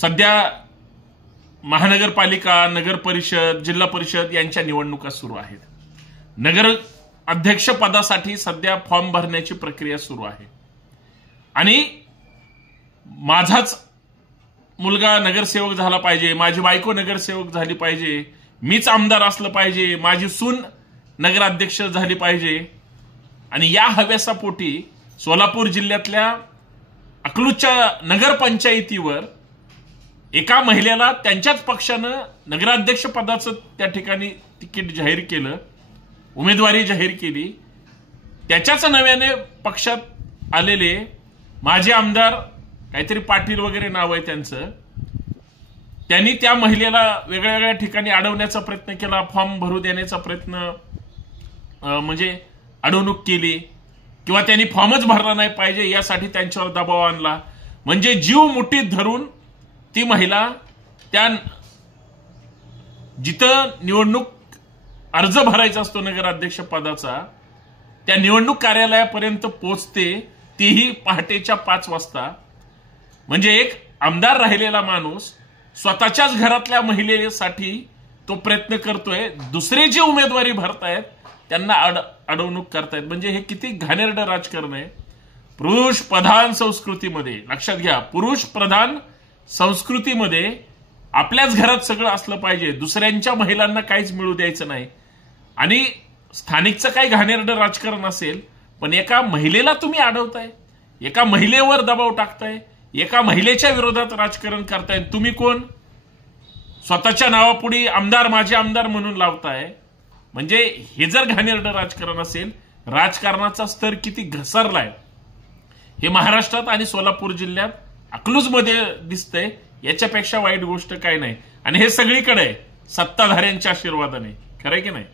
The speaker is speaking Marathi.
सध्या महानगरपालिका, नगर परिषद, जिल्हा परिषद यांच्या निवडणुका सुरू आहेत. नगर अध्यक्ष पदासाठी सध्या फॉर्म भरण्याची प्रक्रिया सुरू आहे आणि माझाच मुलगा नगरसेवक झाला पाहिजे, माझी बायको नगरसेवक झाली पाहिजे, मीच आमदार असलं पाहिजे, माझी सून नगराध्यक्ष झाली पाहिजे आणि या हव्यासापोटी सोलापूर जिल्ह्यातल्या अकलूजच्या नगरपंचायतीवर एका महिलेला त्यांच्याच पक्षानं नगराध्यक्ष पदाचं त्या ठिकाणी तिकीट जाहीर केलं, उमेदवारी जाहीर केली. त्याच्याच नव्याने पक्षात आलेले माजी आमदार काहीतरी पाटील वगैरे नाव आहे त्यांचं, त्यांनी त्या महिलेला वेगळ्या वेगळ्या ठिकाणी अडवण्याचा प्रयत्न केला, फॉर्म भरू देण्याचा प्रयत्न म्हणजे अडवणूक केली किंवा त्यांनी फॉर्मच भरला नाही पाहिजे यासाठी त्यांच्यावर दबाव आणला. म्हणजे जीव मुठीत धरून ती महिला त्या जिथं निवडणूक अर्ज भरायचा असतो नगराध्यक्ष पदाचा त्या निवडणूक कार्यालयापर्यंत पोहोचते, तीही पहाटेच्या 5 वाजता. म्हणजे एक आमदार राहिलेला माणूस स्वतःच्याच घरातल्या महिलेसाठी तो प्रयत्न करतोय, दुसरे जे उमेदवारी भरतायत त्यांना अडवणूक करतायत. म्हणजे हे किती घाणेरडं राजकारण आहे. पुरुष प्रधान संस्कृतीमध्ये, लक्षात घ्या, पुरुष प्रधान संस्कृतीमध्ये आपल्याच घरात सगळं असलं पाहिजे, दुसऱ्यांच्या महिलांना काहीच मिळू द्यायचं नाही. आणि स्थानिकचं काही घाणेरडं राजकारण असेल, पण एका महिलेला तुम्ही अडवताय, एका महिलेवर दबाव टाकताय, एका महिलेच्या विरोधात राजकारण करताय. तुम्ही कोण? स्वतःच्या नावापुढे आमदार, माझे आमदार म्हणून लावताय. म्हणजे हे जर घाणेरडं राजकारण असेल, राजकारणाचा स्तर किती घसरलाय हे महाराष्ट्रात आणि सोलापूर जिल्ह्यात अकलूजमध्ये दिसतंय. याच्यापेक्षा वाईट गोष्ट काय नाही. आणि हे सगळीकडे आहे, सत्ताधाऱ्यांच्या आशीर्वादाने. खरंय की नाही?